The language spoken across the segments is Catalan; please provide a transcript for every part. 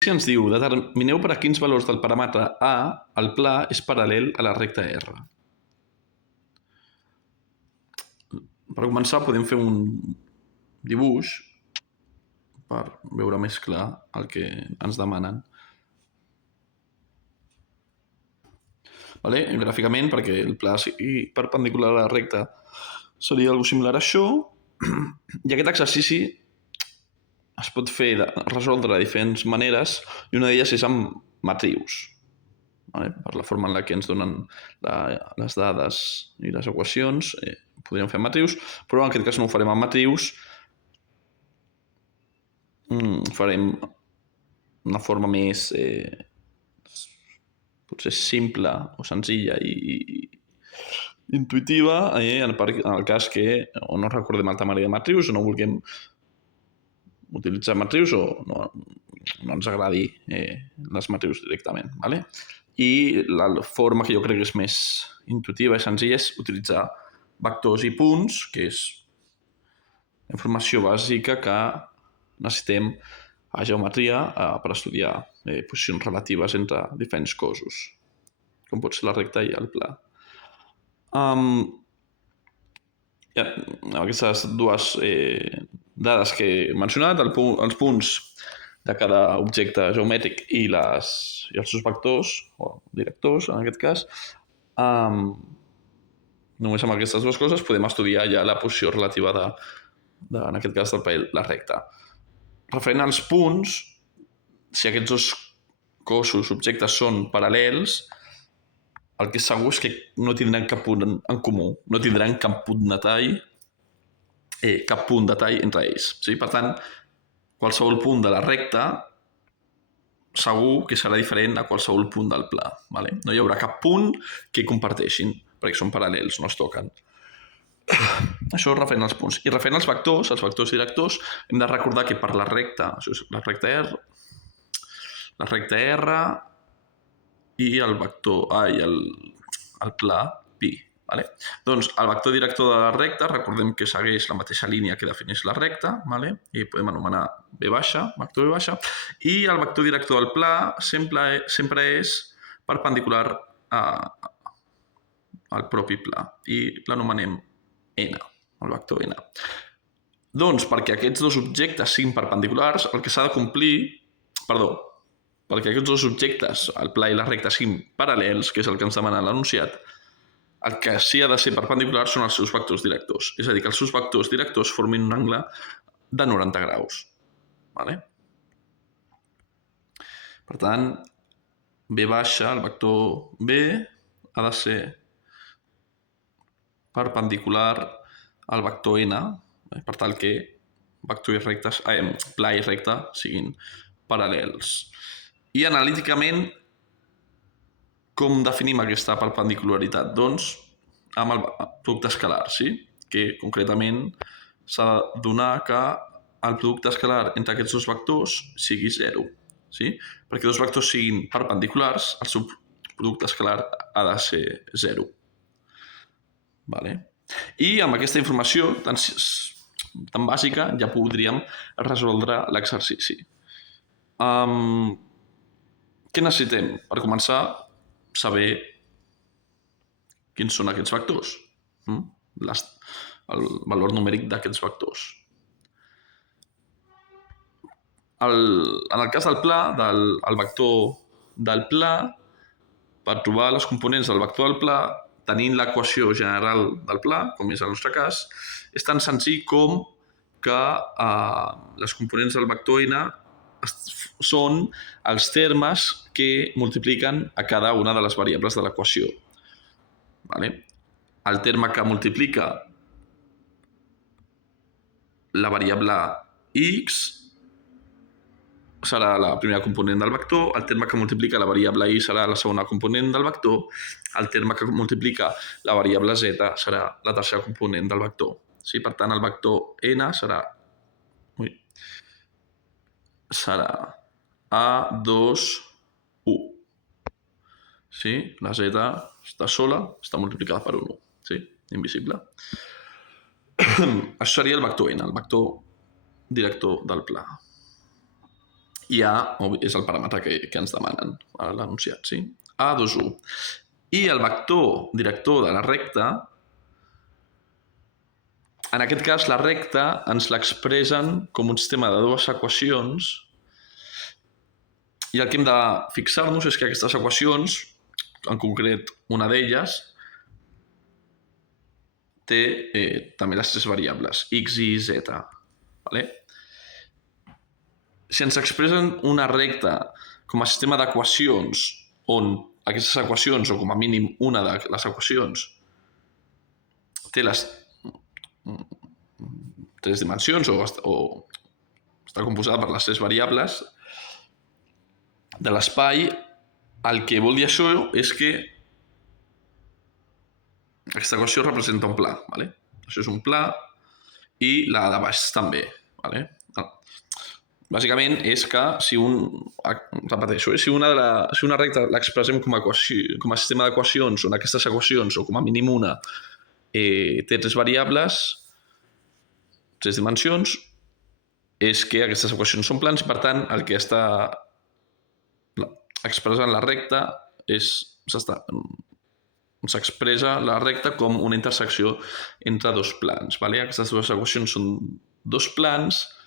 Si ens diu, determineu per a quins valors del paràmetre A el pla és paral·lel a la recta R. Per començar, podem fer un dibuix per veure més clar el que ens demanen. Gràficament, perquè el pla sigui perpendicular a la recta, seria alguna similar a això. I aquest exercici es pot resoldre de diferents maneres i una d'elles és amb matrius. Per la forma en la que ens donen les dades i les equacions, podríem fer matrius, però en aquest cas no ho farem amb matrius, farem una forma més potser simple o senzilla i intuïtiva, en el cas que o no recordem el temari de matrius o no vulguem utilitzar matrius o no ens agradi les matrius directament. I la forma que jo crec que és més intuïtiva i senzilla és utilitzar vectors i punts, que és informació bàsica que necessitem a geometria per estudiar posicions relatives entre diferents cossos, com pot ser la recta i el pla. Aquestes dues dades que he mencionat, els punts de cada objecte geomètric i els seus vectors, o directors en aquest cas, només amb aquestes dues coses podem estudiar ja la posició relativa en aquest cas del pla i la recta. Referent als punts, si aquests dos cossos, objectes, són paral·lels, el que és segur és que no tindran cap punt en comú, no tindran cap punt de tall entre ells. Per tant, qualsevol punt de la recta segur que serà diferent a qualsevol punt del pla. No hi haurà cap punt que comparteixin, perquè són paral·lels, no es toquen. Això referent als punts. I referent als vectors directors, hem de recordar que per la recta, això és la recta R i el vector A i el pla pi. Doncs el vector director de la recta, recordem que segueix la mateixa línia que defineix la recta, i podem anomenar V baixa, vector V baixa, i el vector director del pla sempre és perpendicular al propi pla, i l'anomenem N, el vector N. Doncs perquè aquests dos objectes siguin perpendiculars, el que s'ha de complir, perquè aquests dos objectes, el pla i la recta, siguin paral·lels, que és el que ens demana l'enunciat, el que sí ha de ser perpendicular són els seus vectors directors. És a dir, que els seus vectors directors formin un angle de 90 graus. Per tant, V baixa, el vector V, ha de ser perpendicular al vector N, per tal que pla i recta siguin paral·lels. I analíticament, com definim aquesta perpendicularitat? Doncs amb el producte escalar, que concretament s'ha de donar que el producte escalar entre aquests dos vectors sigui 0. Perquè dos vectors siguin perpendiculars, el seu producte escalar ha de ser 0. I amb aquesta informació tan bàsica ja podríem resoldre l'exercici. Què necessitem? Per començar, saber quins són aquests vectors, el valor numèric d'aquests vectors. En el cas del pla, del vector del pla, per trobar les components del vector del pla, tenint l'equació general del pla, com és el nostre cas, és tan senzill com que les components del vector N són els termes que multipliquen a cada una de les variables de l'equació. El terme que multiplica la variable x serà la primera component del vector, el terme que multiplica la variable y serà la segona component del vector, el terme que multiplica la variable z serà la tercera component del vector. Per tant, el vector n serà A2, 1. La z està sola, està multiplicada per 1, invisible. Això seria el vector n, el vector director del pla. i A és el paràmetre que ens demanen a l'enunciat, sí? A, 2, 1. I el vector director de la recta, en aquest cas la recta ens l'expressen com un sistema de dues equacions i el que hem de fixar-nos és que aquestes equacions, en concret una d'elles, té també les tres variables, x, y, z. Vale? Si ens expressen una recta com a sistema d'equacions on aquestes equacions, o com a mínim una de les equacions, té les tres dimensions o està composada per les tres variables de l'espai, el que vol dir això és que aquesta equació representa un pla. Vale? Això és un pla i la de baix també. Vale? Bàsicament és que si repeteixo, si una recta l'expressem com a sistema d'equacions on aquestes equacions, o com a mínim una, té tres variables, tres dimensions, és que aquestes equacions són plans i per tant el que està expressant la recta s'expressa la recta com una intersecció entre dos plans. Vale? Aquestes dues equacions són dos plans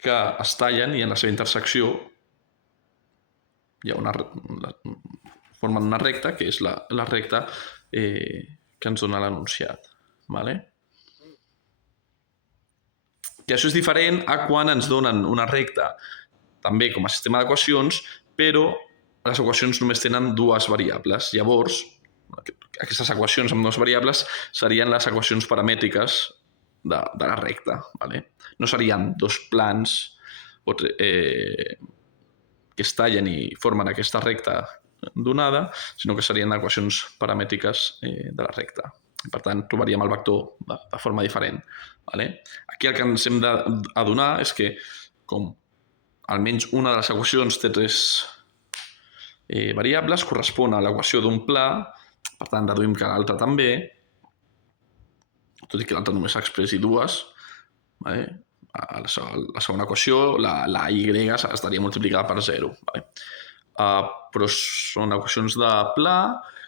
que es tallen i en la seva intersecció hi ha formen una recta, que és la recta que ens dona l'enunciat. Vale? I això és diferent a quan ens donen una recta també com a sistema d'equacions, però les equacions només tenen dues variables. Llavors, aquestes equacions amb dues variables serien les equacions paramètriques de la recta. Vale? No serien dos plans que es tallen i formen aquesta recta donada, sinó que serien equacions paramètriques de la recta. Per tant, trobaríem el vector de forma diferent. Vale? Aquí el que ens hem d'adonar és que, com almenys una de les equacions té tres variables, correspon a l'equació d'un pla, per tant, deduïm que l'altra també, tot i que l'altra només s'expressi dues. Vale? A la segona equació, la y estaria multiplicada per 0. Vale? Però són equacions de pla,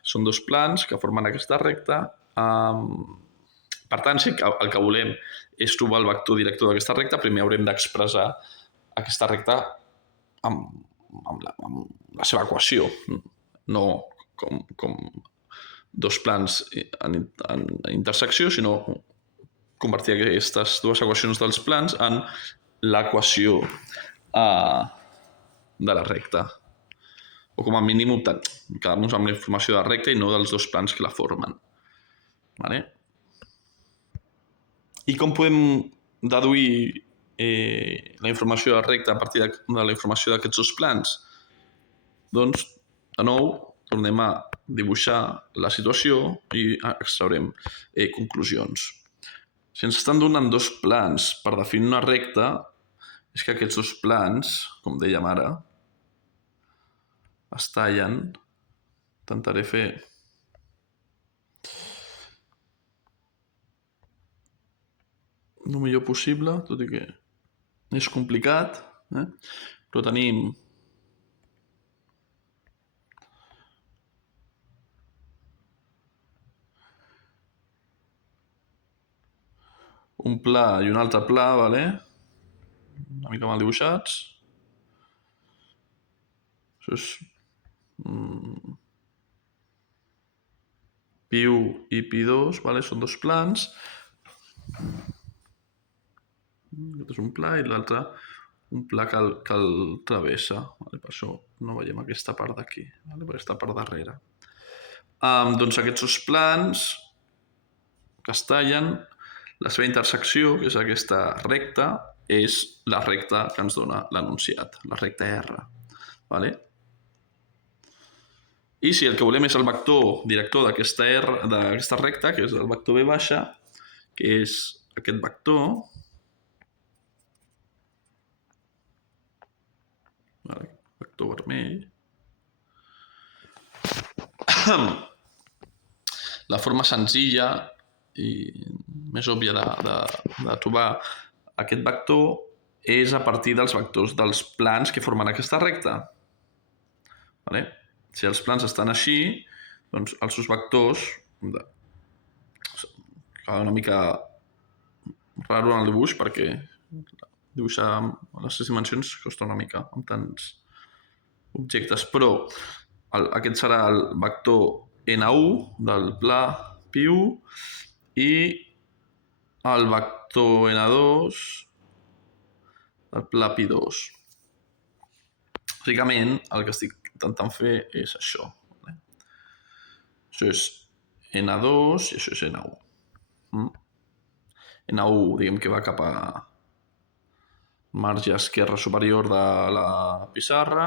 són dos plans que formen aquesta recta. Per tant, si el que volem és trobar el vector director d'aquesta recta, primer haurem d'expressar aquesta recta amb la seva equació, no com dos plans en intersecció, sinó convertir aquestes dues equacions dels plans en l'equació de la recta. O com a mínim quedar-nos amb la informació de la recta i no dels dos plans que la formen. Vale? I com podem deduir la informació de la recta a partir de la informació d'aquests dos plans? Doncs, de nou, tornem a dibuixar la situació i extraurem conclusions. Si ens estan donant dos plans per definir una recta, és que aquests dos plans, com dèiem ara, es tallen. Intentaré fer el millor possible, tot i que és complicat, però tenim un pla i un altre pla, vale? Una mica mal dibuixats. Això és pi1 i pi2, vale? Són dos plans. Aquest és un pla i l'altre un pla que el travessa. Vale? Per això no veiem aquesta part d'aquí, vale? Per aquesta part darrere. Doncs aquests dos plans que es tallen, la seva intersecció, que és aquesta recta, és la recta que ens dona l'enunciat, la recta R. Vale? I si el que volem és el vector director d'aquesta recta, que és el vector V baixa, que és aquest vector, vector vermell, la forma senzilla i més òbvia de trobar aquest vector és a partir dels vectors dels plans que formen aquesta recta. Vale? Si els plans estan així, doncs els seus vectors... Queda una mica raro en el dibuix perquè dibuixar a les 3 dimensions costa una mica amb tants objectes, però aquest serà el vector N1 del pla Pi1 i el vector N2 del pla Pi2. Bàsicament, el que estic intentant fer és això. Això és N2 i això és N1. N1, diguem que va cap a marge esquerre superior de la pissarra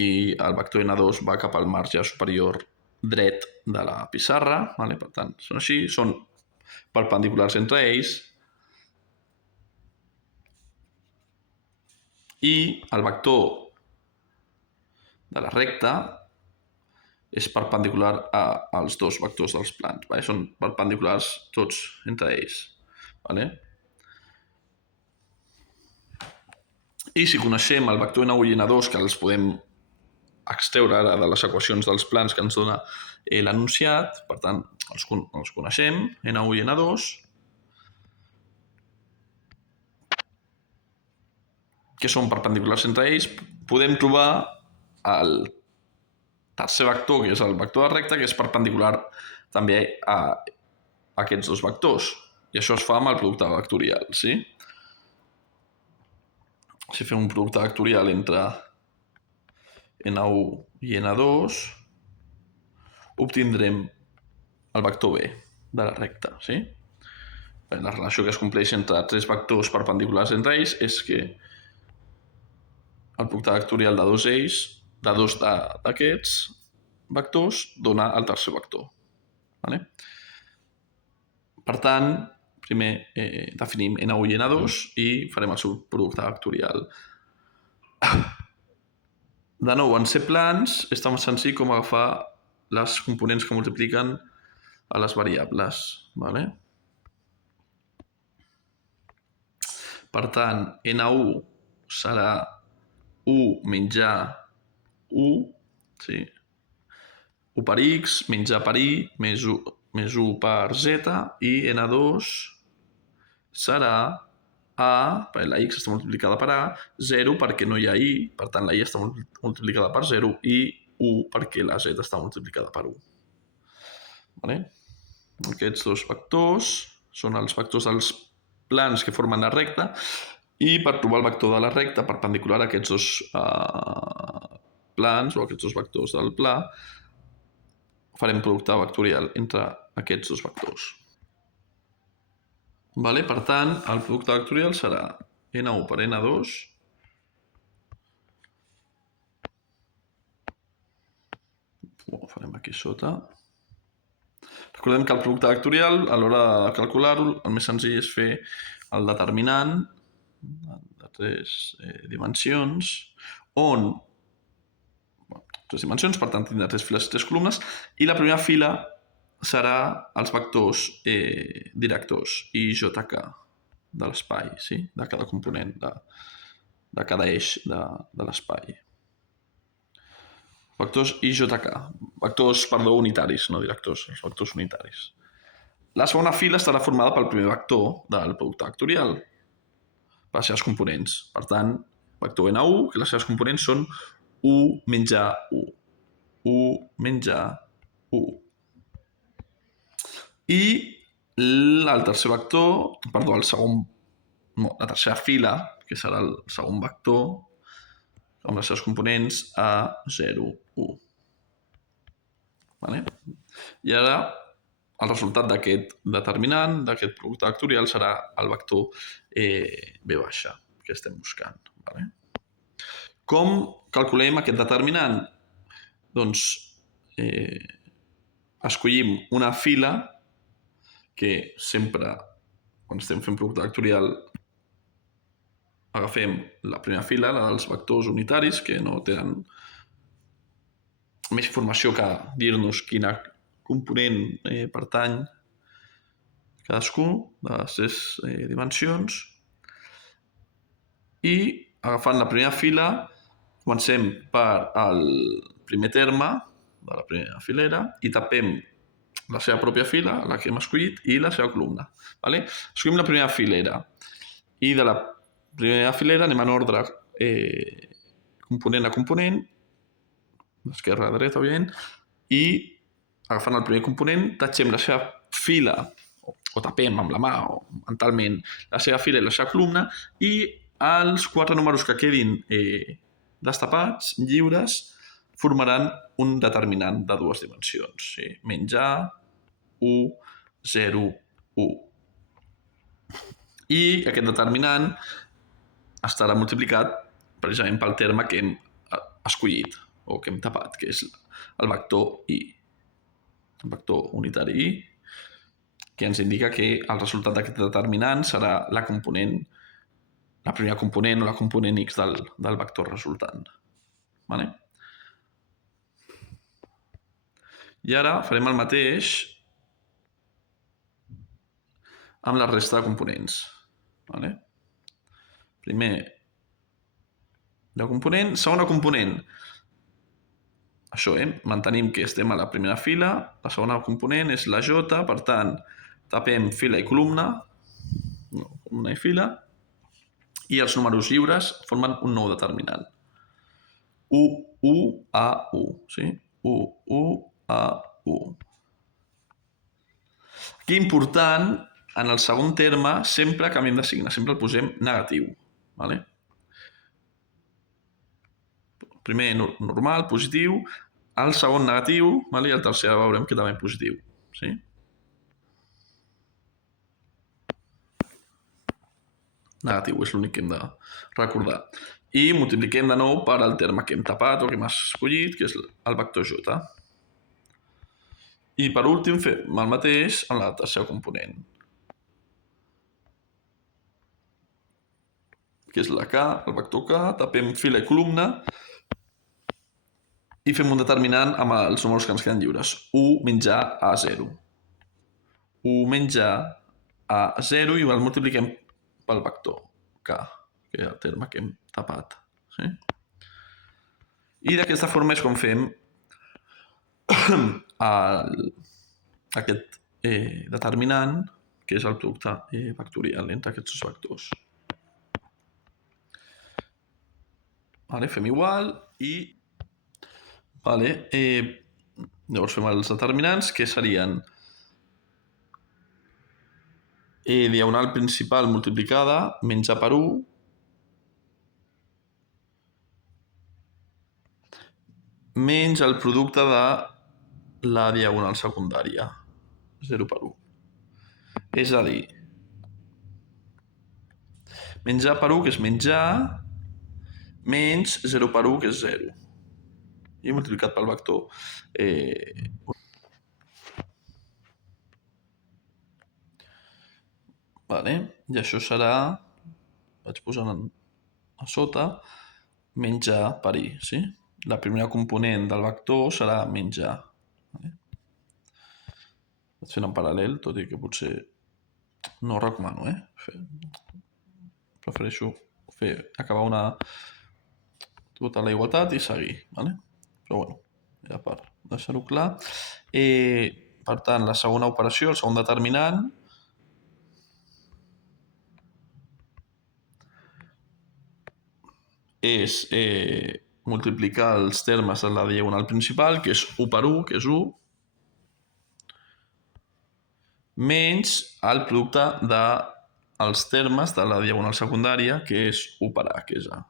i el vector N2 va cap al marge superior dret de la pissarra. Per tant, són així, són perpendiculars entre ells i el vector de la recta és perpendicular als dos vectors dels plans. Són perpendiculars tots entre ells. I si coneixem el vector N1 i N2, que els podem extreure ara de les equacions dels plans que ens dona l'enunciat, per tant, els coneixem, N1 i N2, que són perpendiculars entre ells, podem trobar el tercer vector, que és el vector de recta, que és perpendicular també a aquests dos vectors. I això es fa amb el producte vectorial, sí? Si fem un producte vectorial entre N1 i N2, obtindrem el vector B de la recta, sí? La relació que es compleix entre tres vectors perpendiculars entre ells és que el producte vectorial de dos eix, de dos d'aquests vectors, dona el tercer vector. Per tant, primer definim N1 i N2 i farem el seu producte vectorial. De nou, en ser plans, és tan senzill com agafar les components que multipliquen a les variables. Per tant, N1 serà 1 menjar 1, sí? 1 per x, menjar per y, més 1 per z, i N2 serà a, perquè la x està multiplicada per a, 0 perquè no hi ha y, per tant la y està multiplicada per 0, i 1 perquè la z està multiplicada per 1. Aquests dos vectors són els vectors dels plans que formen la recta, i per trobar el vector de la recta perpendicular a aquests dos plans o aquests dos vectors del pla, farem producte vectorial entre aquests dos vectors. Per tant, el producte vectorial serà N1 per N2 ho farem aquí sota. Recordem que el producte vectorial, a l'hora de calcular-ho, el més senzill és fer el determinant de 3 dimensions, on 3 dimensions, per tant tindrà 3 files i 3 columnes, i la primera fila serà els vectors directors, I, J, K, de l'espai, sí? De cada component, de cada eix de l'espai. Vectors I, J, K. Vectors, perdó, unitaris, no directors, els vectors unitaris. La segona fila estarà formada pel primer vector del producte vectorial, per les seves components. Per tant, vector N1, que les seves components són 1 menjar 1. 1 menjar 1. I el tercer vector, perdó, la tercera fila, que serà el segon vector, amb les seves components A, 0, 1. I ara el resultat d'aquest determinant, d'aquest producte vectorial, serà el vector B baixa que estem buscant. Com calculem aquest determinant? Doncs escollim una fila que sempre, quan estem fent producte vectorial, agafem la primera fila, la dels vectors unitaris, que no tenen més informació que dir-nos quina component pertany, cadascú de les 3 dimensions. I agafant la primera fila, comencem per el primer terme de la primera filera i tapem la seva pròpia fila, la que hem escollit, i la seva columna. Vale? Escollim la primera filera i de la primera filera anem en ordre component a component, d'esquerra a dreta, òbviament, i agafant el primer component tatxem la seva fila o tapem amb la mà o mentalment la seva fila i la seva columna i els 4 números que quedin destapats, lliures, formaran un determinant de 2 dimensions. Sí? Menys A, 1, 0, 1. I aquest determinant estarà multiplicat precisament pel terme que hem escollit o que hem tapat, que és el vector I. El vector unitari I, que ens indica que el resultat d'aquest determinant serà la primera component o la component X del vector resultant. Vale? I ara farem el mateix amb la resta de components. Vale? Primer de component, segona component. Això, mantenim que estem a la primera fila, la segona component és la J, per tant, tapem fila i columna, columna i fila, i els números lliures formen un nou determinant. U, U, A, U. Sí? U, U, A, U. Aquí important, en el segon terme, sempre canviem de signe, sempre el posem negatiu. Vale? Primer normal, positiu, el segon negatiu, vale? I el tercer veurem que també positiu. Sí? Negatiu, és l'únic que hem de recordar. I multipliquem de nou per al terme que hem tapat o que hem escollit, que és el vector J. I per últim fem el mateix amb la tercera component, que és la K, el vector K, tapem fila i columna i fem un determinant amb els números que ens queden lliures. 1 menys A a 0. 1 menys A a 0 i el multipliquem pel vector K, que és el terme que hem tapat. Sí? I d'aquesta forma és com fem aquest determinant, que és el producte vectorial entre aquests dos vectors. Vale, fem igual i llavors fem els determinants, que serien diagonal principal multiplicada menys A per 1 menys el producte de la diagonal secundària, 0 per 1. És a dir, menys A per 1, que és menys A, menys 0 per 1, que és 0. I multiplicat pel vector. Vale. I això serà, vaig posant a sota, menys A per I. Sí? La primera component del vector serà menys A. Vale? Vaig fent en paral·lel, tot i que potser no ho recomano. Prefereixo acabar tota la igualtat i seguir. Vale? Però bueno, era per deixar-ho clar. Per tant, la segona operació, el segon determinant, és multiplicar els termes de la diagonal principal, que és 1 per 1, que és 1, menys el producte dels termes de la diagonal secundària, que és 1 per A, que és A.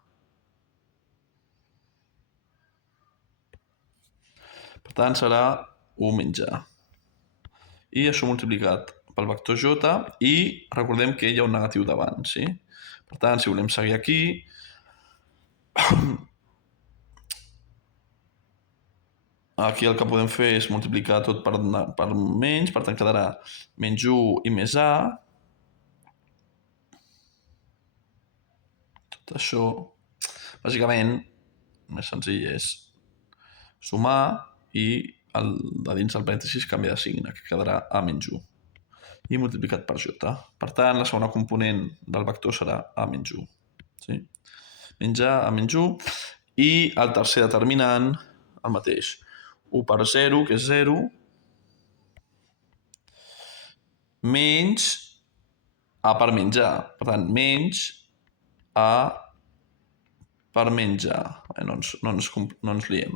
Per tant, serà 1 menys A. I això multiplicat pel vector J, i recordem que hi ha un negatiu davant. Sí? Per tant, si volem seguir aquí, aquí el que podem fer és multiplicar tot per menys, per tant quedarà menys 1 i més A. Tot això, bàsicament, més senzill és sumar i de dins del parèntesis canviar de signe, que quedarà A menys 1. i multiplicat per j. Per tant, la segona component del vector serà a menys 1. Sí? Menys a menys 1. I el tercer determinant, el mateix. 1 per 0, que és 0, menys a per menys a. Per tant, menys a per menys a. No ens liem.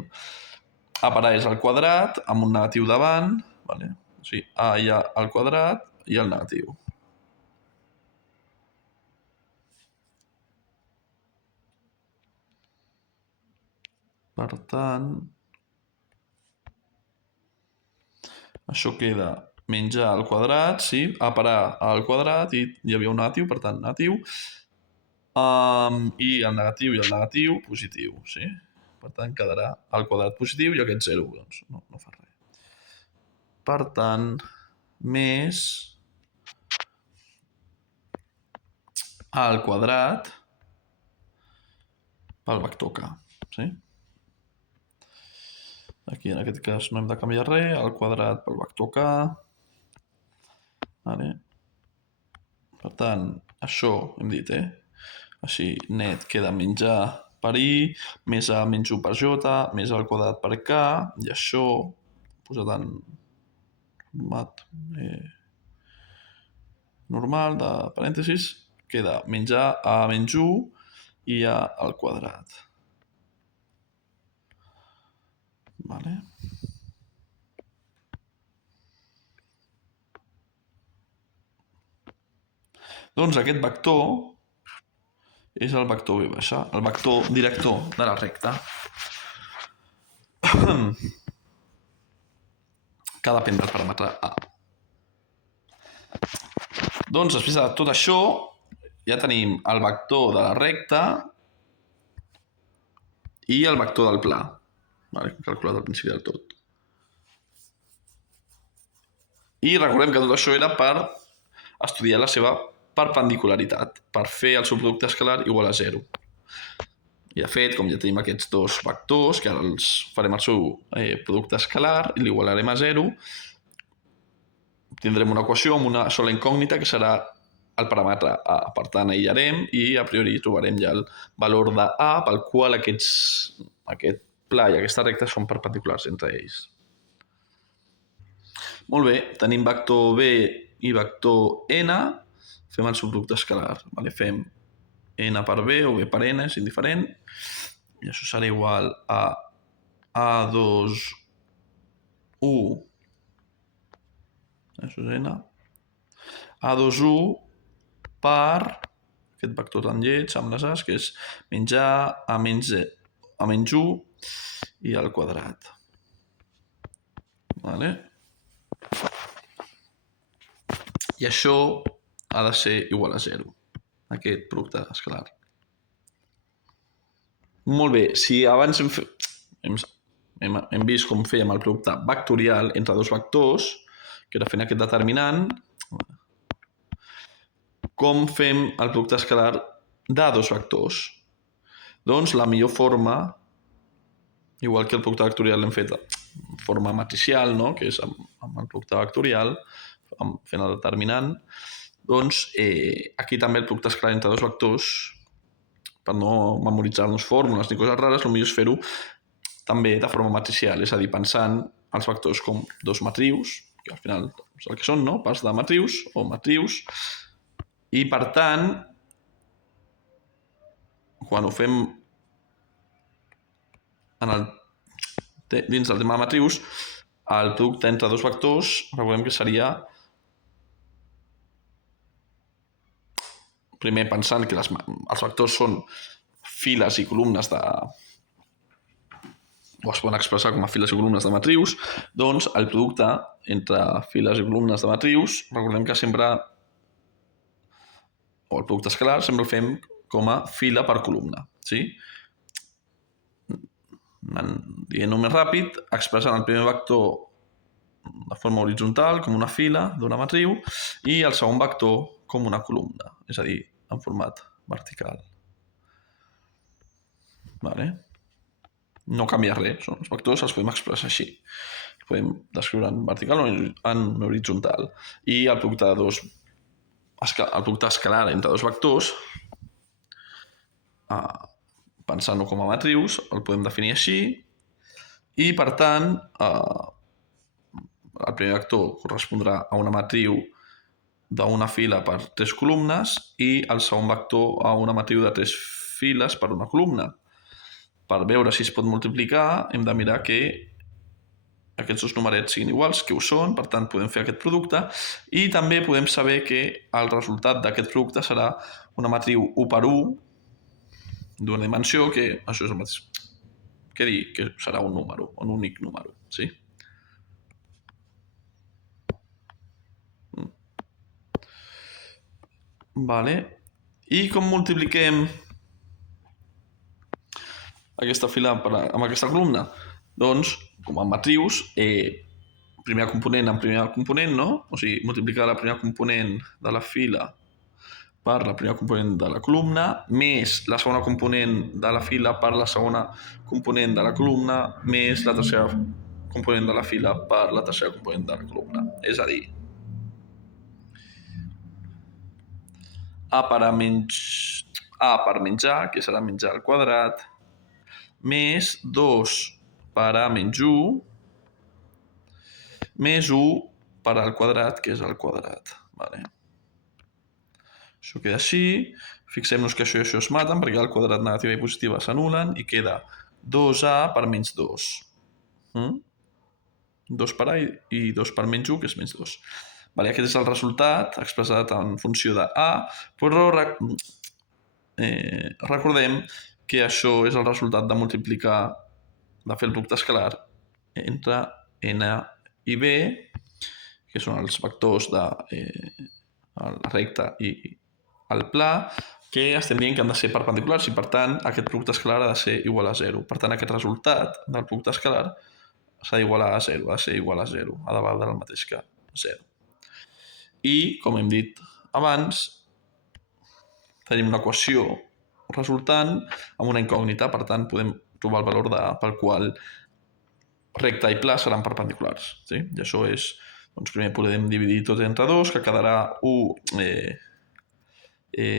A per a és al quadrat, amb un negatiu davant. Vale? O sigui, a hi ha al quadrat i el negatiu. Per tant, això queda menys a al quadrat, sí, a per a al quadrat, i hi havia un negatiu, per tant, negatiu. I el negatiu, positiu, sí? Per tant, quedarà al quadrat positiu i aquest 0, doncs no fa res. Per tant, més al quadrat pel vector k, sí? Aquí, en aquest cas, no hem de canviar res, al quadrat pel vector k. Vale. Per tant, això hem dit, Així, net queda menys a per i, més a menys 1 per j, més al quadrat per k, i això, posat en format normal de parèntesis, queda menys a menys 1 i a al quadrat. Vale. Doncs aquest vector és el vector v baixa, el vector director de la recta. Que depèn del paràmetre a. Doncs després de tot això ja tenim el vector de la recta i el vector del pla. Vale, calculat al principi del tot. I recordem que tot això era per estudiar la seva perpendicularitat, per fer el seu producte escalar igual a 0. I de fet, com ja tenim aquests dos vectors, que ara els farem el seu producte escalar i l'igualarem a 0, tindrem una equació amb una sola incògnita que serà el paràmetre a. Per tant, aïllarem i a priori trobarem ja el valor de a pel qual aquest pla i aquesta recta són perpendiculars entre ells. Molt bé, tenim vector b i vector n, fem el subproducte escalar. Vale? Fem n per b o b per n, és indiferent, i això serà igual a a2, 1, això és n, a2, 1 per aquest vector tan lleig amb les a's, que és menys a menys 1 i al quadrat. Vale? I això ha de ser igual a 0, aquest producte escalar. Molt bé, si abans hem vist com fèiem el producte vectorial entre dos vectors, que era fent aquest determinant, com fem el producte escalar de dos vectors? Doncs la millor forma, igual que el producte vectorial l'hem fet de forma matricial, no? Que és amb el producte vectorial, fent el determinant, doncs aquí també el producte escalar entre dos vectors, per no memoritzar-nos fórmules ni coses rares, el millor és fer-ho també de forma matricial, és a dir, pensant els vectors com dos matrius, que al final és el que són, no? Parts de matrius o matrius, i per tant, quan ho fem dins del tema de matrius, el producte entre dos vectors, recordem que seria primer pensant que els vectors són files i columnes o es poden expressar com a files i columnes de matrius, doncs el producte entre files i columnes de matrius, recordem que sempre, o el producte escalar, sempre el fem com a fila per columna, sí? Dient-ho més ràpid, expressant el primer vector de forma horitzontal, com una fila d'una matriu, i el segon vector com una columna, és a dir, en format vertical. Vale? No canvia res, són els vectors, els podem expressar així. podem descriure en vertical o en horitzontal. I el producte escalar entre dos vectors, pensant-ho com a matrius, el podem definir així, i per tant, el primer vector correspondrà a una matriu d'una fila per 3 columnes i el segon vector a una matriu de 3 files per una columna. Per veure si es pot multiplicar, hem de mirar que aquests dos numerets siguin iguals, que ho són, per tant podem fer aquest producte, i també podem saber que el resultat d'aquest producte serà una matriu 1 per 1 d'una dimensió, que això és el mateix que dir que serà un número, un únic número, sí? Vale. I com multipliquem aquesta fila amb aquesta columna? Doncs, com a matrius, primer component amb primer component, no? O sigui, multiplicar la primera component de la fila per la primera component de la columna, més la segona component de la fila per la segona component de la columna, més la tercera component de la fila per la tercera component de la columna. És a dir, A per menys A, que serà menys A al quadrat, més 2 per A menys 1, més 1 per A al quadrat, que és al quadrat. Vale. Això queda així. Fixem-nos que això i això es maten, perquè el quadrat negativa i positiva s'anulen, i queda 2A per menys 2. 2 per A i 2 per menys 1, que és menys 2. Vale, aquest és el resultat expressat en funció de A, però recordem que això és el resultat de multiplicar, de fer el producte escalar entre N i B, que són els vectors de la recta i el pla, que estem dient que han de ser perpendiculars i, per tant, aquest producte escalar ha de ser igual a 0. Per tant, aquest resultat del producte escalar s'ha d'igualar a 0, ha de ser igual a 0, ha de valdre el mateix que 0. I, com hem dit abans, tenim una equació resultant amb una incògnita, per tant, podem trobar el valor pel qual recta i pla seran perpendiculars. Sí? I això és, doncs primer podem dividir tot entre 2, que quedarà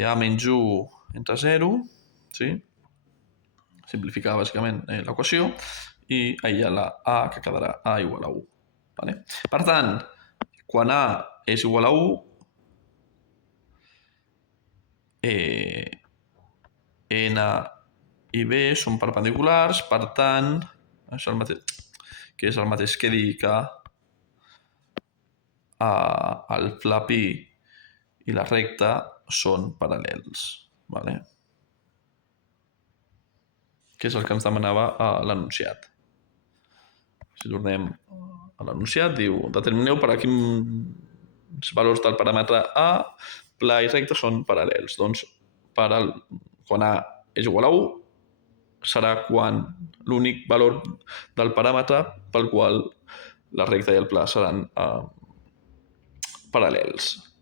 A menys 1 entre 0, sí? Simplificar bàsicament l'equació, i aïllar la A, que quedarà A igual a 1. Vale? Per tant, quan A és igual a 1, N i B són perpendiculars, per tant, això és el mateix, que és el mateix que dir que el pla pi i la recta són paral·lels. Vale? Que és el que ens demanava l'enunciat. Si tornem a l'enunciat, diu, determineu per a quins valors del paràmetre A, pla i recta són paral·lels. Doncs, quan A és igual a 1, serà quan l'únic valor del paràmetre pel qual la recta i el pla seran paral·lels.